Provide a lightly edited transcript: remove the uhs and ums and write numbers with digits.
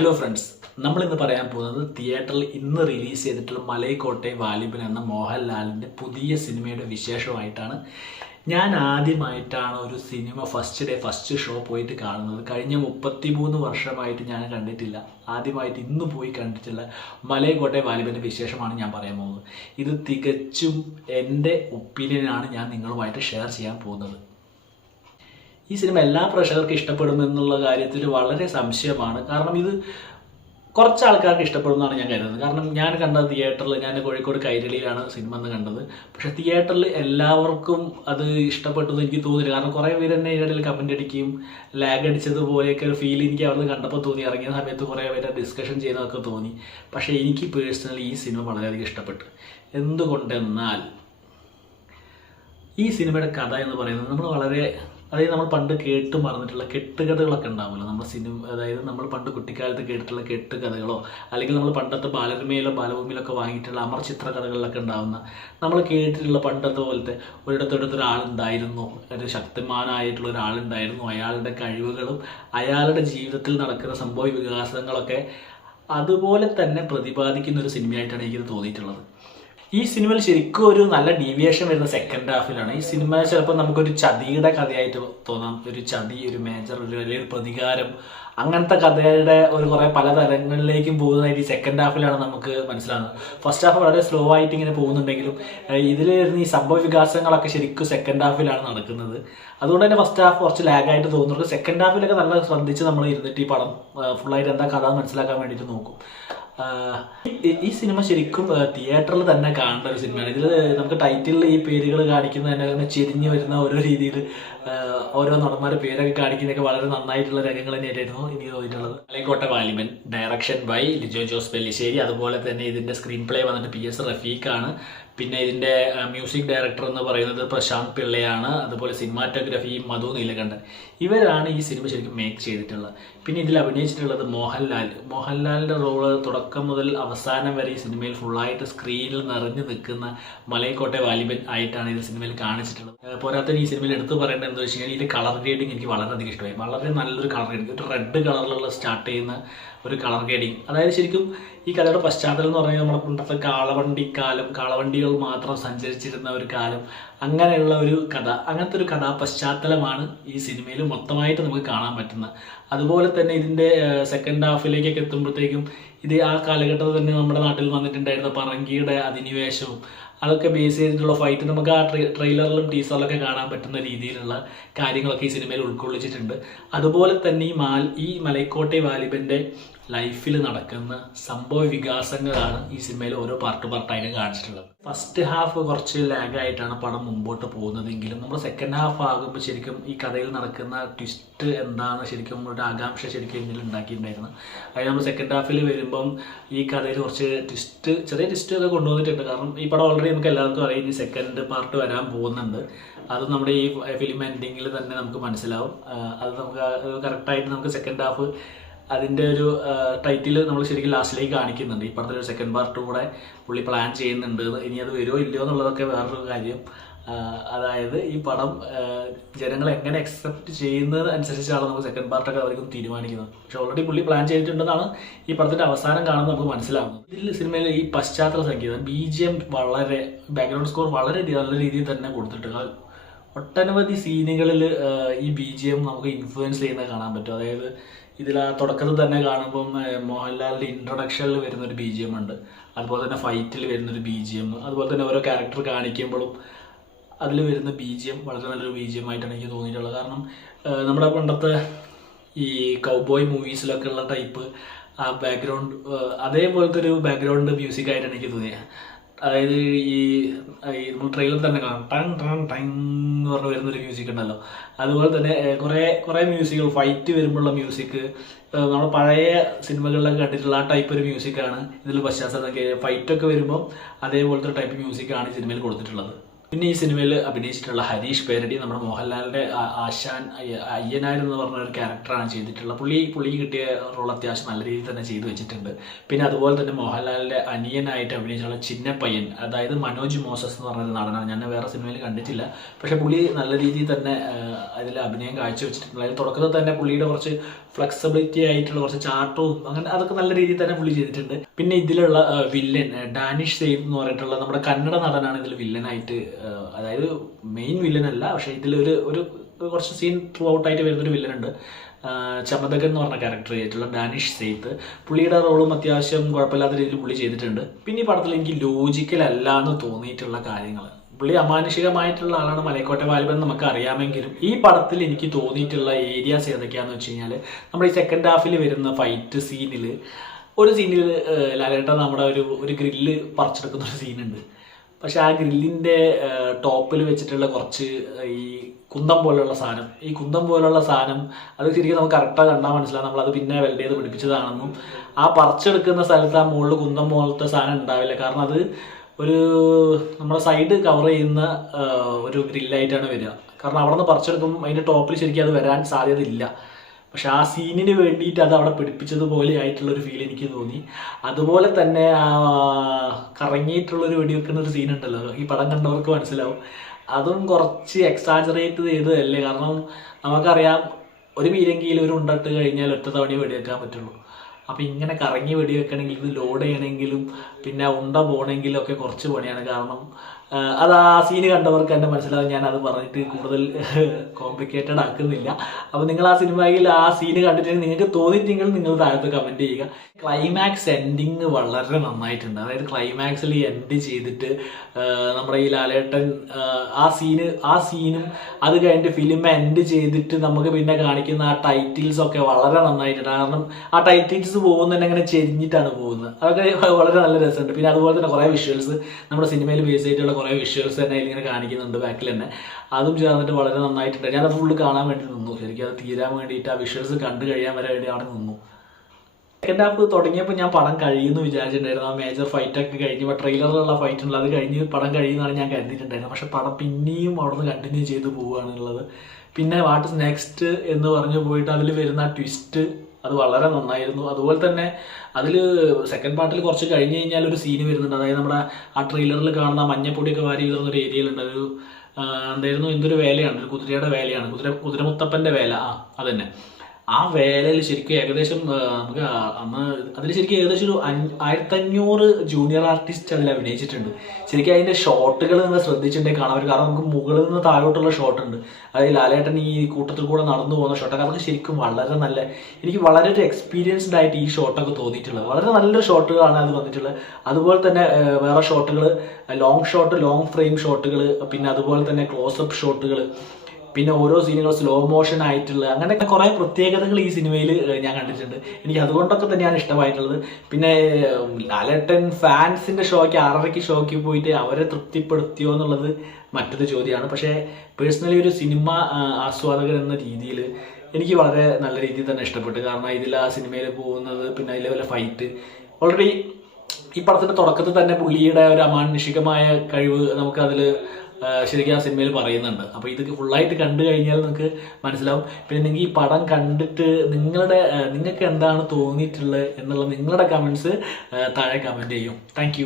Hello friends, നമ്മളിന്ന് പറയാൻ പോകുന്നത് തിയേറ്ററിൽ ഇന്ന് റിലീസ് ചെയ്തിട്ടുള്ള മലൈക്കോട്ടെ വാലിബൻ എന്ന മോഹൻലാലിൻ്റെ പുതിയ സിനിമയുടെ വിശേഷമായിട്ടാണ്. ഞാൻ ആദ്യമായിട്ടാണ് ഒരു സിനിമ ഫസ്റ്റ് ഷോ പോയിട്ട് കാണുന്നത്. കഴിഞ്ഞ 33 വർഷമായിട്ട് ഞാൻ കണ്ടിട്ടില്ല. ആദ്യമായിട്ട് ഇന്ന് പോയി കണ്ടിട്ടുള്ള മലൈക്കോട്ടെ വാലിബൻ്റെ വിശേഷമാണ് ഞാൻ പറയാൻ പോകുന്നത്. ഇത് തികച്ചും എൻ്റെ ഒപ്പീനിയനാണ് ഞാൻ നിങ്ങളുമായിട്ട് ഷെയർ ചെയ്യാൻ പോകുന്നത്. ഈ സിനിമ എല്ലാ പ്രേക്ഷകർക്കും ഇഷ്ടപ്പെടുമെന്നുള്ള കാര്യത്തിൽ വളരെ സംശയമാണ്. കാരണം ഇത് കുറച്ച് ആൾക്കാർക്ക് ഇഷ്ടപ്പെടുമെന്നാണ് ഞാൻ കരുതുന്നത്. കാരണം ഞാൻ കണ്ടത് തിയേറ്ററിൽ, ഞാൻ കോഴിക്കോട് കൈരളിയിലാണ് സിനിമ എന്ന് കണ്ടത്. പക്ഷേ തിയേറ്ററിൽ എല്ലാവർക്കും അത് ഇഷ്ടപ്പെട്ടെന്ന് എനിക്ക് തോന്നിയില്ല. കാരണം കുറേ പേര് തന്നെ ഇതിനിടയിൽ കമൻ്റ് അടിക്കുകയും ലാഗ് അടിച്ചതുപോലെയൊക്കെ ഒരു ഫീൽ എനിക്ക് അവിടെ കണ്ടപ്പോൾ തോന്നി. ഇറങ്ങിയ സമയത്ത് കുറേ പേര് ഡിസ്കഷൻ ചെയ്യുന്നതൊക്കെ തോന്നി. പക്ഷേ എനിക്ക് പേഴ്സണലി ഈ സിനിമ വളരെയധികം ഇഷ്ടപ്പെട്ടു. എന്തുകൊണ്ടെന്നാൽ ഈ സിനിമയുടെ കഥ എന്ന് പറയുന്നത് നമ്മൾ പണ്ട് കേട്ട് മറന്നിട്ടുള്ള കെട്ടുകഥകളൊക്കെ ഉണ്ടാവുമല്ലോ. നമ്മൾ സിനിമ, അതായത് നമ്മൾ പണ്ട് കുട്ടിക്കാലത്ത് കേട്ടിട്ടുള്ള കെട്ടുകഥകളോ അല്ലെങ്കിൽ നമ്മൾ പണ്ടത്തെ ബാലരമയിലോ ബാലഭൂമിയിലൊക്കെ വാങ്ങിയിട്ടുള്ള അമർ ചിത്ര കഥകളിലൊക്കെ ഉണ്ടാവുന്ന, നമ്മൾ കേട്ടിട്ടുള്ള പണ്ടത്തെ പോലത്തെ ഒരിടത്തൊരിടത്തൊരാളുണ്ടായിരുന്നു, ഒരു ശക്തിമാനായിട്ടുള്ള ഒരാളുണ്ടായിരുന്നു, അയാളുടെ കഴിവുകളും അയാളുടെ ജീവിതത്തിൽ നടക്കുന്ന സംഭവ വികാസങ്ങളൊക്കെ അതുപോലെ തന്നെ പ്രതിപാദിക്കുന്ന ഒരു സിനിമയായിട്ടാണ് എനിക്കിത് തോന്നിയിട്ടുള്ളത്. ഈ സിനിമയിൽ ശരിക്കും ഒരു നല്ല ഡീവിയേഷൻ വരുന്ന സെക്കൻഡ് ഹാഫിലാണ്. ഈ സിനിമ ചിലപ്പോൾ നമുക്കൊരു ചതിയുടെ കഥയായിട്ട് തോന്നാം. ഒരു ചതി, ഒരു മേജർ, ഒരു വലിയൊരു പ്രതികാരം, അങ്ങനത്തെ കഥയുടെ കുറേ പല തലങ്ങളിലേക്കും പോകുന്നതായിട്ട് ഈ സെക്കൻഡ് ഹാഫിലാണ് നമുക്ക് മനസ്സിലാകുന്നത്. ഫസ്റ്റ് ഹാഫ് വളരെ സ്ലോ ആയിട്ട് ഇങ്ങനെ പോകുന്നുണ്ടെങ്കിലും ഇതിൽ വരുന്ന ഈ സംഭവ വികാസങ്ങളൊക്കെ ശരിക്കും സെക്കൻഡ് ഹാഫിലാണ് നടക്കുന്നത്. അതുകൊണ്ട് തന്നെ ഫസ്റ്റ് ഹാഫ് കുറച്ച് ലാഗായിട്ട് തോന്നുന്നുണ്ട്. സെക്കൻഡ് ഹാഫിലൊക്കെ നല്ല ശ്രദ്ധിച്ച് നമ്മൾ ഇരുന്നിട്ട് ഈ പടം ഫുള്ളായിട്ട് എന്താ കഥ മനസ്സിലാക്കാൻ വേണ്ടിയിട്ട് നോക്കും. ഈ സിനിമ ശരിക്കും തിയേറ്ററിൽ തന്നെ കാണേണ്ട ഒരു സിനിമയാണ്. ഇതിൽ നമുക്ക് ടൈറ്റിലിൽ ഈ പേരുകൾ കാണിക്കുന്നത് തന്നെ ചെരിഞ്ഞ് വരുന്ന ഓരോ രീതിയിൽ ഓരോ നടന്മാരുടെ പേരൊക്കെ കാണിക്കുന്നതൊക്കെ വളരെ നന്നായിട്ടുള്ള രംഗങ്ങൾ തന്നെയായിരുന്നു എനിക്ക് തോന്നിയിട്ടുള്ളത്. Malaikottai Vaaliban, direction by Lijo Jose Pellissery. അതുപോലെ തന്നെ ഇതിൻ്റെ സ്ക്രീൻ പ്ലേ വന്നിട്ട് PS റഫീഖാണ്. പിന്നെ ഇതിൻ്റെ മ്യൂസിക് ഡയറക്ടർ എന്ന് പറയുന്നത് പ്രശാന്ത് പിള്ളയാണ്. അതുപോലെ സിനിമാറ്റോഗ്രാഫി മധു നീലകണ്ഠൻ. ഇവരാണ് ഈ സിനിമ ശരിക്കും മേക്ക് ചെയ്തിട്ടുള്ളത്. പിന്നെ ഇതിൽ അഭിനയിച്ചിട്ടുള്ളത് മോഹൻലാലിൻ്റെ റോള് തുടക്കം മുതൽ അവസാനം വരെ ഈ സിനിമയിൽ ഫുള്ളായിട്ട് സ്ക്രീനിൽ നിറഞ്ഞു നിൽക്കുന്ന മലൈക്കോട്ടെ വാലിബൻ ആയിട്ടാണ് ഇത് സിനിമയിൽ കാണിച്ചിട്ടുള്ളത്. പോരാത്തതിന് ഈ സിനിമയിൽ എടുത്തു പറയേണ്ടത് എന്താ വെച്ച് കഴിഞ്ഞാൽ ഇതിൻ്റെ കളർ ഗ്രേഡിങ് എനിക്ക് വളരെയധികം ഇഷ്ടമായി. വളരെ നല്ലൊരു കളർ ഗ്രേഡിങ്, ഒരു റെഡ് കളറിലുള്ള സ്റ്റാർട്ട് ചെയ്യുന്ന ഒരു കളർ ഗ്രേഡിങ്. അതായത് ശരിക്കും ഈ കഥയുടെ പശ്ചാത്തലം എന്ന് പറഞ്ഞാൽ നമ്മുടെ പണ്ടത്തെ കാളവണ്ടികൾ മാത്രം സഞ്ചരിച്ചിരുന്ന ഒരു കാലം, അങ്ങനെയുള്ള ഒരു കഥ, അങ്ങനത്തെ ഒരു കഥാ പശ്ചാത്തലമാണ് ഈ സിനിമയിൽ മൊത്തമായിട്ട് നമുക്ക് കാണാൻ പറ്റുന്നത്. അതുപോലെ തന്നെ ഇതിൻ്റെ സെക്കൻഡ് ഹാഫിലേക്കൊക്കെ എത്തുമ്പോഴത്തേക്കും ഇത് ആ കാലഘട്ടത്തിൽ തന്നെ നമ്മുടെ നാട്ടിൽ വന്നിട്ടുണ്ടായിരുന്ന പറങ്കിയുടെ അധിനിവേശവും അതൊക്കെ ബേസ് ചെയ്തിട്ടുള്ള ഫൈറ്റ് നമുക്ക് ആ ട്രെയിലറിലും ടീസറിലൊക്കെ കാണാൻ പറ്റുന്ന രീതിയിലുള്ള കാര്യങ്ങളൊക്കെ ഈ സിനിമയിൽ ഉൾക്കൊള്ളിച്ചിട്ടുണ്ട്. അതുപോലെ തന്നെ ഈ മലൈക്കോട്ടെ വാലിബൻ്റെ ലൈഫിൽ നടക്കുന്ന സംഭവ വികാസങ്ങളാണ് ഈ സിനിമയിൽ ഓരോ പാർട്ടായിട്ട് കാണിച്ചിട്ടുള്ളത്. ഫസ്റ്റ് ഹാഫ് കുറച്ച് ലാഗായിട്ടാണ് പടം മുമ്പോട്ട് പോകുന്നതെങ്കിലും നമ്മൾ സെക്കൻഡ് ഹാഫ് ആകുമ്പോൾ ശരിക്കും ഈ കഥയിൽ നടക്കുന്ന ട്വിസ്റ്റ് എന്താണ് ശരിക്കും ഒരു ആകാംക്ഷ ശരിക്കും ഇതിൽ ഉണ്ടാക്കിയിട്ടുണ്ടായിരുന്നു. അതായത് നമ്മൾ സെക്കൻഡ് ഹാഫിൽ വരുമ്പം ഈ കഥയിൽ കുറച്ച് ചെറിയ ട്വിസ്റ്റ് ഒക്കെ കൊണ്ടുവന്നിട്ടുണ്ട്. കാരണം ഈ പടം ഓൾറെഡി നമുക്ക് എല്ലാവർക്കും അറിയാം ഇനി സെക്കൻഡ് പാർട്ട് വരാൻ പോകുന്നുണ്ട്. അത് നമ്മുടെ ഈ ഫിലിം എൻഡിങ്ങിൽ തന്നെ നമുക്ക് മനസ്സിലാവും. അത് നമുക്ക് കറക്റ്റായിട്ട് നമുക്ക് സെക്കൻഡ് ഹാഫ് അതിൻ്റെ ഒരു ടൈറ്റിൽ നമ്മൾ ശരിക്കും ലാസ്റ്റിലേക്ക് കാണിക്കുന്നുണ്ട്. ഈ പടത്തിൽ ഒരു സെക്കൻഡ് പാർട്ട് കൂടെ പുള്ളി പ്ലാൻ ചെയ്യുന്നുണ്ട്. ഇനി അത് വരുമോ ഇല്ലയോ എന്നുള്ളതൊക്കെ വേറൊരു കാര്യം. അതായത് ഈ പടം ജനങ്ങൾ എങ്ങനെ അക്സെപ്റ്റ് ചെയ്യുന്നത് അനുസരിച്ചാണ് നമുക്ക് സെക്കൻഡ് പാർട്ടൊക്കെ അവർക്കും തീരുമാനിക്കുന്നത്. പക്ഷെ ഓൾറെഡി പുള്ളി പ്ലാൻ ചെയ്തിട്ടുണ്ടെന്നാണ് ഈ പടത്തിൻ്റെ അവസാനം കാണുമ്പോൾ നമുക്ക് മനസ്സിലാവുന്നത്. ഇതിൽ സിനിമയിൽ ഈ പശ്ചാത്തല സംഗീതം, BGM, വളരെ ബാക്ക്ഗ്രൗണ്ട് സ്കോർ വളരെ നല്ല രീതിയിൽ തന്നെ കൊടുത്തിട്ടുണ്ട്. ഒട്ടനവധി സീനുകളിൽ ഈ BGM നമുക്ക് ഇൻഫ്ലുവൻസ് ചെയ്യുന്നത് കാണാൻ പറ്റും. അതായത് ഇതിൽ ആ തുടക്കത്തിൽ തന്നെ കാണുമ്പം മോഹൻലാലിൻ്റെ ഇൻട്രൊഡക്ഷനിൽ വരുന്നൊരു BGM ഉണ്ട്. അതുപോലെ തന്നെ ഫൈറ്റിൽ വരുന്നൊരു BGM, അതുപോലെ തന്നെ ഓരോ ക്യാരക്ടർ കാണിക്കുമ്പോഴും അതിൽ വരുന്ന BGM വളരെ നല്ലൊരു BGM ആയിട്ടാണ് എനിക്ക് തോന്നിയിട്ടുള്ളത്. കാരണം നമ്മുടെ പണ്ടത്തെ ഈ കൗബോയ് മൂവീസിലൊക്കെ ഉള്ള ടൈപ്പ് ആ ബാക്ക്ഗ്രൗണ്ട്, അതേപോലത്തെ ഒരു ബാക്ക്ഗ്രൗണ്ട് മ്യൂസിക് ആയിട്ടാണ് എനിക്ക് തോന്നിയത്. അതായത് ഈ നമ്മൾ ട്രെയിലർ തന്നെ കാണാം, ടങ് ടങ് ടങ് എന്ന് പറഞ്ഞ് വരുന്നൊരു മ്യൂസിക് ഉണ്ടല്ലോ. അതുപോലെ തന്നെ കുറേ മ്യൂസിക്കുകൾ, ഫൈറ്റ് വരുമ്പോഴുള്ള മ്യൂസിക് നമ്മൾ പഴയ സിനിമകളിലൊക്കെ കണ്ടിട്ടുള്ള ആ ടൈപ്പ് ഒരു മ്യൂസിക്കാണ് ഇതിൽ പശ്ചാത്തലം. ഫൈറ്റൊക്കെ വരുമ്പോൾ അതേപോലത്തെ ടൈപ്പ് മ്യൂസിക്കാണ് ഈ സിനിമയിൽ കൊടുത്തിട്ടുള്ളത്. പിന്നെ ഈ സിനിമയിൽ അഭിനയിച്ചിട്ടുള്ള ഹരീഷ് പേരടി നമ്മുടെ മോഹൻലാലിന്റെ ആശാൻ അയ്യനാർ എന്ന് പറഞ്ഞ ഒരു ക്യാരക്ടറാണ് ചെയ്തിട്ടുള്ളത്. പുള്ളിക്ക് കിട്ടിയ റോൾ അത്യാവശ്യം നല്ല രീതിയിൽ തന്നെ ചെയ്തു വെച്ചിട്ടുണ്ട്. പിന്നെ അതുപോലെ തന്നെ മോഹൻലാലിന്റെ അനിയനായിട്ട് അഭിനയിച്ചിട്ടുള്ള ചിന്നപ്പയ്യൻ, അതായത് മനോജ് മോസസ് എന്ന് പറഞ്ഞൊരു നടനാണ്. ഞാൻ വേറെ സിനിമയിൽ കണ്ടിട്ടില്ല, പക്ഷെ പുള്ളി നല്ല രീതിയിൽ തന്നെ അതിൽ അഭിനയം കാഴ്ചവെച്ചിട്ടുണ്ട്. അതിൽ തുടക്കത്തിൽ തന്നെ പുള്ളിയുടെ കുറച്ച് ഫ്ലെക്സിബിലിറ്റി ആയിട്ടുള്ള കുറച്ച് ചാട്ടവും അങ്ങനെ അതൊക്കെ നല്ല രീതിയിൽ തന്നെ പുള്ളി ചെയ്തിട്ടുണ്ട്. പിന്നെ ഇതിലുള്ള വില്ലൻ ഡാനിഷ് സെയ്ദ് എന്ന് പറഞ്ഞിട്ടുള്ള നമ്മുടെ കന്നഡ നടനാണ് ഇതിൽ വില്ലനായിട്ട്, അതായത് മെയിൻ വില്ലൻ അല്ല, പക്ഷെ ഇതിൽ ഒരു കുറച്ച് സീൻ ത്രൂ ഔട്ടായിട്ട് വരുന്നൊരു വില്ലനുണ്ട്. ചമതകൻ എന്ന് പറഞ്ഞ ക്യാരക്ടർ ചെയ്തിട്ടുള്ള ഡാനിഷ് സെയ്ത്ത്, പുള്ളിയുടെ റോളും അത്യാവശ്യം കുഴപ്പമില്ലാത്ത രീതിയിൽ പുള്ളി ചെയ്തിട്ടുണ്ട്. പിന്നെ ഈ പടത്തിൽ എനിക്ക് ലോജിക്കൽ അല്ല എന്ന് തോന്നിയിട്ടുള്ള കാര്യങ്ങൾ, പുള്ളി അമാനുഷികമായിട്ടുള്ള ആളാണ് മലൈക്കോട്ടെ വാലിബൻ നമുക്ക് അറിയാമെങ്കിലും ഈ പടത്തിൽ എനിക്ക് തോന്നിയിട്ടുള്ള ഏരിയാസ് ഏതൊക്കെയാണെന്ന് വെച്ച് കഴിഞ്ഞാൽ, നമ്മുടെ ഈ സെക്കൻഡ് ഹാഫിൽ വരുന്ന ഫൈറ്റ് സീനിൽ ഒരു സീനിൽ ലാലേട്ടൻ നമ്മുടെ ഒരു ഗ്രില്ല് പറിച്ചെടുക്കുന്ന ഒരു സീനുണ്ട്. പക്ഷെ ആ ഗ്രില്ലിൻ്റെ ടോപ്പിൽ വെച്ചിട്ടുള്ള കുറച്ച് ഈ കുന്തം പോലുള്ള സാധനം, ഈ കുന്തം പോലുള്ള സാധനം അത് ശരിക്കും നമുക്ക് കറക്റ്റായി കണ്ടാൽ മനസ്സിലാവും നമ്മളത് പിന്നെ വെൽഡ് ചെയ്ത് പിടിപ്പിച്ചതാണെന്നും. ആ പറിച്ചെടുക്കുന്ന സ്ഥലത്ത് ആ മുകളിൽ കുന്തം പോലത്തെ സാധനം ഉണ്ടാവില്ല, കാരണം അത് നമ്മുടെ സൈഡ് കവർ ചെയ്യുന്ന ഒരു ഗ്രില്ലായിട്ടാണ് വരിക. കാരണം അവിടെ നിന്ന് പറിച്ചെടുക്കുമ്പോൾ അതിൻ്റെ ടോപ്പിൽ ശരിക്കും അത് വരാൻ സാധ്യതയില്ല. പക്ഷെ ആ സീനിന് വേണ്ടിയിട്ട് അത് അവിടെ പിടിപ്പിച്ചതുപോലെ ആയിട്ടുള്ളൊരു ഫീൽ എനിക്ക് തോന്നി. അതുപോലെ തന്നെ കറങ്ങിയിട്ടുള്ളൊരു വെടിവെക്കുന്ന ഒരു സീനുണ്ടല്ലോ, ഈ പടം കണ്ടവർക്ക് മനസ്സിലാവും, അതും കുറച്ച് എക്സാജറേറ്റ് ചെയ്തതല്ലേ. കാരണം നമുക്കറിയാം ഒരു പീരങ്കിയിൽ ഒരു ഉണ്ടിട്ട് കഴിഞ്ഞാൽ ഒറ്റ തവണ വെടിവെക്കാൻ പറ്റുള്ളൂ. അപ്പം ഇങ്ങനെ കറങ്ങി വെടിവെക്കണമെങ്കിൽ ഇത് ലോഡ് ചെയ്യണമെങ്കിലും പിന്നെ ഉണ്ട പോകണമെങ്കിലും ഒക്കെ കുറച്ച് പണിയാണ്. കാരണം അത് ആ സീന് കണ്ടവർക്ക് തന്നെ മനസ്സിലാവും, ഞാൻ അത് പറഞ്ഞിട്ട് കൂടുതൽ കോംപ്ലിക്കേറ്റഡ് ആക്കുന്നില്ല. അപ്പോൾ നിങ്ങൾ ആ സിനിമയിൽ ആ സീന് കണ്ടിട്ടുണ്ടെങ്കിൽ നിങ്ങൾക്ക് തോന്നിയിട്ടെങ്കിൽ നിങ്ങൾ താഴത്ത് കമൻറ്റ് ചെയ്യുക. ക്ലൈമാക്സ് എൻഡിങ് വളരെ നന്നായിട്ടുണ്ട്. അതായത് ക്ലൈമാക്സിൽ എൻഡ് ചെയ്തിട്ട് നമ്മുടെ ഈ ലാലേട്ടൻ ആ സീനും അത് കഴിഞ്ഞിട്ട് ഫിലിം എൻഡ് ചെയ്തിട്ട് നമുക്ക് പിന്നെ കാണിക്കുന്ന ആ ടൈറ്റിൽസ് ഒക്കെ വളരെ നന്നായിട്ടുണ്ട്. കാരണം ആ ടൈറ്റിൽസ് പോകുന്നതന്നെ അങ്ങനെ ചെരിഞ്ഞിട്ടാണ് പോകുന്നത്, അതൊക്കെ വളരെ നല്ല രസമുണ്ട്. പിന്നെ അതുപോലെ തന്നെ കുറേ വിഷ്വൽസ് നമ്മുടെ സിനിമയിൽ ബേസ് ചെയ്തിട്ടുള്ള കുറേ വിഷ്വൽസ് തന്നെ ഇങ്ങനെ കാണിക്കുന്നുണ്ട് ബാക്കിൽ തന്നെ, അതും ചേർന്നിട്ട് വളരെ നന്നായിട്ടുണ്ട്. ഞാനത് ഫുള്ള് കാണാൻ വേണ്ടി നിന്നു, ശരിക്കും അത് തീരാൻ വേണ്ടിയിട്ട് ആ വിഷ്വൽസ് കണ്ടു കഴിയാൻ വരെ വേണ്ടി അവിടെ നിന്നു. സെക്കൻഡ് ഹാഫ് തുടങ്ങിയപ്പോൾ ഞാൻ പടം കഴിയുമെന്ന് വിചാരിച്ചിട്ടുണ്ടായിരുന്നു. ആ മേജർ ഫൈറ്റൊക്കെ കഴിഞ്ഞ് ട്രെയിലറിലുള്ള ഫൈറ്റ് ഉള്ളത് അത് കഴിഞ്ഞ് പടം കഴിയുമെന്നാണ് ഞാൻ കരുതിയിട്ടുണ്ടായിരുന്നത്. പക്ഷെ പടം പിന്നെയും അവിടെ നിന്ന് കണ്ടിന്യൂ ചെയ്ത് പോവുകയാണുള്ളത്. പിന്നെ വാട്ട് ഇസ് നെക്സ്റ്റ് എന്ന് പറഞ്ഞു പോയിട്ട് അതിൽ വരുന്ന ആ ട്വിസ്റ്റ് അത് വളരെ നന്നായിരുന്നു. അതുപോലെ തന്നെ അതിൽ സെക്കൻഡ് പാർട്ടിൽ കുറച്ച് കഴിഞ്ഞ് കഴിഞ്ഞാൽ ഒരു സീന് വരുന്നുണ്ട്. അതായത് നമ്മുടെ ആ ട്രെയിലറിൽ കാണുന്ന മഞ്ഞപ്പൊടിയൊക്കെ വാരി വീഴുന്നൊരു ഏരിയയിലുണ്ട്. ഒരു എന്തായിരുന്നു, എന്തൊരു വേലയാണ്, ഒരു കുതിരയുടെ വേലയാണ്, കുതിരമുത്തപ്പൻ്റെ വേല, അതന്നെ. ആ വേലയിൽ ശരിക്കും ഏകദേശം നമുക്ക് അന്ന് അതിൽ ശരിക്കും ഏകദേശം ഒരു 1500 ജൂനിയർ ആർട്ടിസ്റ്റ് അതിൽ അഭിനയിച്ചിട്ടുണ്ട്. ശരിക്കും അതിൻ്റെ ഷോട്ടുകൾ നിങ്ങൾ ശ്രദ്ധിച്ചിട്ടുണ്ടെങ്കിൽ കാണാൻ പറ്റും. കാരണം നമുക്ക് മുകളിൽ നിന്ന് താഴോട്ടുള്ള ഷോട്ട് ഉണ്ട്, അതായത് ലാലേട്ടൻ ഈ കൂട്ടത്തിൽ കൂടെ നടന്നു പോകുന്ന ഷോട്ടൊക്കെ, അതൊക്കെ ശരിക്കും വളരെ നല്ല, എനിക്ക് വളരെ ഒരു എക്സ്പീരിയൻസ്ഡ് ആയിട്ട് ഈ ഷോട്ടൊക്കെ തോന്നിയിട്ടുള്ളത്. വളരെ നല്ല ഷോട്ടുകളാണ് അത് വന്നിട്ടുള്ളത്. അതുപോലെ തന്നെ വേറെ ഷോട്ടുകൾ, ലോങ് ഫ്രെയിം ഷോട്ടുകൾ, പിന്നെ അതുപോലെ തന്നെ ക്ലോസപ്പ് ഷോട്ടുകൾ, പിന്നെ ഓരോ സീനുകൾ സ്ലോ മോഷൻ ആയിട്ടുള്ള അങ്ങനെയൊക്കെ കുറേ പ്രത്യേകതകൾ ഈ സിനിമയിൽ ഞാൻ കണ്ടിട്ടുണ്ട്. എനിക്ക് അതുകൊണ്ടൊക്കെ തന്നെയാണ് ഇഷ്ടമായിട്ടുള്ളത്. പിന്നെ ലാലേട്ടൻ ഫാൻസിൻ്റെ ഷോയ്ക്ക് 6:30 ഷോയ്ക്ക് പോയിട്ട് അവരെ തൃപ്തിപ്പെടുത്തിയോ എന്നുള്ളത് മറ്റൊരു ചോദ്യമാണ്. പക്ഷേ പേഴ്സണലി ഒരു സിനിമ ആസ്വാദകൻ എന്ന രീതിയിൽ എനിക്ക് വളരെ നല്ല രീതിയിൽ തന്നെ ഇഷ്ടപ്പെട്ടു. കാരണം ഇതിൽ ആ സിനിമയിൽ പോകുന്നത്, പിന്നെ അതിലെ വല്ല ഫൈറ്റ്, ഓൾറെഡി ഈ പടത്തിൻ്റെ തുടക്കത്തിൽ തന്നെ പുള്ളിയുടെ ഒരു അമാനുഷികമായ കഴിവ് നമുക്കതിൽ ശരിക്കും ആ സിനിമയിൽ പറയുന്നുണ്ട്. അപ്പോൾ ഇതൊക്കെ ഫുള്ളായിട്ട് കണ്ടു കഴിഞ്ഞാൽ നിങ്ങൾക്ക് മനസ്സിലാവും. പിന്നെ നിങ്ങൾ ഈ പടം കണ്ടിട്ട് നിങ്ങൾക്ക് എന്താണ് തോന്നിയിട്ടുള്ളത് എന്നുള്ള നിങ്ങളുടെ കമൻസ് താഴെ കമൻറ്റ് ചെയ്യും. താങ്ക്